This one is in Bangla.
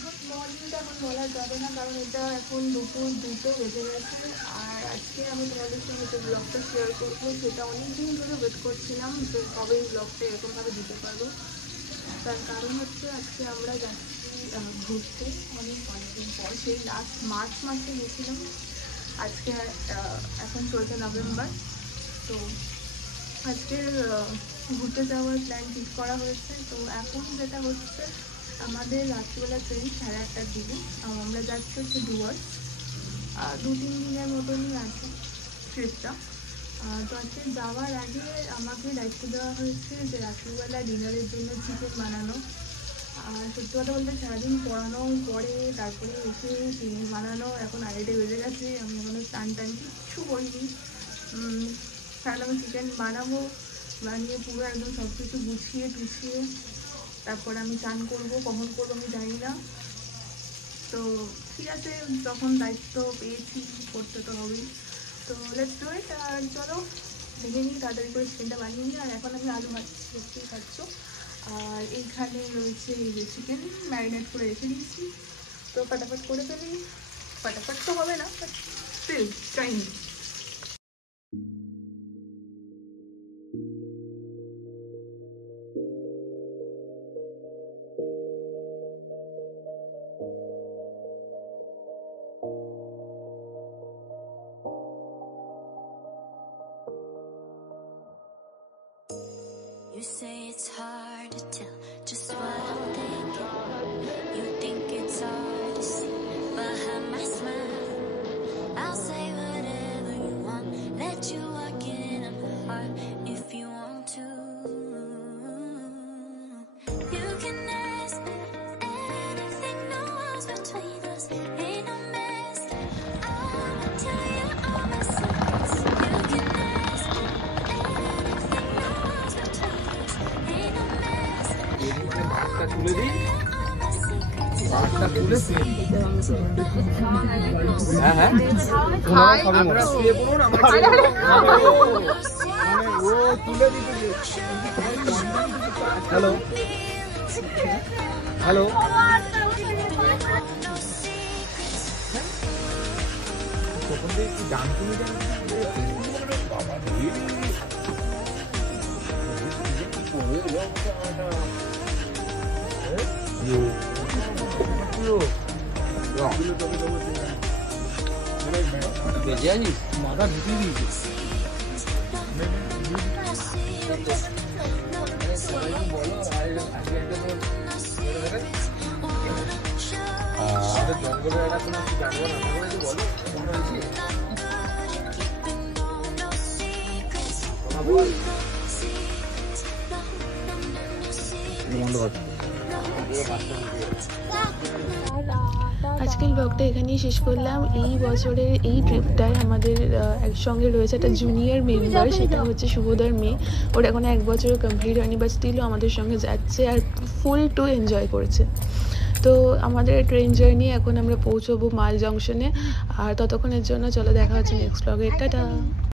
গুড মর্নিংটা এখন বলা যাবে না, কারণ এটা এখন দুপুর 2টো বেজে গেছে। আর আজকে আমি তোমাদের সঙ্গে যে ব্লগটা শেয়ার করবো সেটা অনেকদিন ধরে ওয়েট করছিলাম যে কবে এই ব্লগটা এরকমভাবে দিতে পারবো। তার কারণ হচ্ছে আজকে আমরা যাচ্ছি ঘুরতে অনেকদিন পর। সেই লাস্ট মার্চ মাসে গেছিলাম, আজকে এখন চলছে নভেম্বর। তো আজকে ঘুরতে যাওয়ার প্ল্যান ঠিক করা হয়েছে। তো এখন যেটা হচ্ছে, আমাদের রাত্রিবেলা ট্রেন 1:30টার দিকে। আমরা যাচ্ছি হচ্ছে ডুয়ার্স। 2-3 দিনের মতনই আছে ট্রিপটা। তো আজকে যাওয়ার আগে আমাকে দায়িত্ব দেওয়া হয়েছে যে রাত্রিবেলা ডিনারের জন্য চিকেন বানানো। আর সত্যি কথা বলতে সারাদিন পড়ানো পরে তারপরে এসে চিকেন বানানো, এখন 2:30 বেজে গেছে, আমি এখনও স্নান কিচ্ছু করিনি। কারণ আমি চিকেন বানাবো, বানিয়ে পুরো একদম সব কিছু গুছিয়ে টুছিয়ে তারপর আমি চান করবো। কখন করবো আমি জানি না। তো ঠিক আছে, যখন দায়িত্ব পেয়েছি করতে তো হবেই। তো লেটস ডু ইট। আর চলো দেখে নিই, তাড়াতাড়ি করে চিকেনটা বানিয়ে নিই। আর এখন আমি আলু ভাজছি, দেখতেই খাচ্ছ। আর এইখানে রয়েছে এই যে চিকেন ম্যারিনেট করে রেখে দিয়েছি। তো ফটাফট করে ফেলি। ফটাফট তো হবে না, but still trying. You say it's hard to tell just what I'm thinking. You think it's hard to see behind my smile. I'll say whatever you want, let you walk in on my heart if you want to. You can ask me anything, no walls between us, ain't no mess. I'ma tell you all my secrets. You can ask me anything, no walls between us, ain't no mess. ভাতটা তুলে দিই, ভাতটা তুলে হ্যাঁ হ্যাঁ আপনারা শুয়ে পড়ুন, আমার ও তুলে দিতে। হ্যালো হ্যালো, তখন থেকে কি গান শুনে যান বাবা মাথা ঢুকিয়ে দিয়েছিস। বলো জঙ্গলের একটা কোনো জানবো না বলো আজকের ব্লগটা এখানেই শেষ করলাম। এই বছরের এই ট্রিপটায় আমাদের একসঙ্গে রয়েছে একটা জুনিয়র মেম্বার, সেটা হচ্ছে শুভদার মেয়ে। ওর এখন 1 বছর কমপ্লিট হয়নি, বাট স্টিলও আমাদের সঙ্গে যাচ্ছে আর ফুল টু এনজয় করছে। তো আমাদের ট্রেন জার্নি, এখন আমরা পৌঁছবো মাল জংশনে। আর ততক্ষণের জন্য চলো দেখা হচ্ছে নেক্সট ব্লগে। টাটা।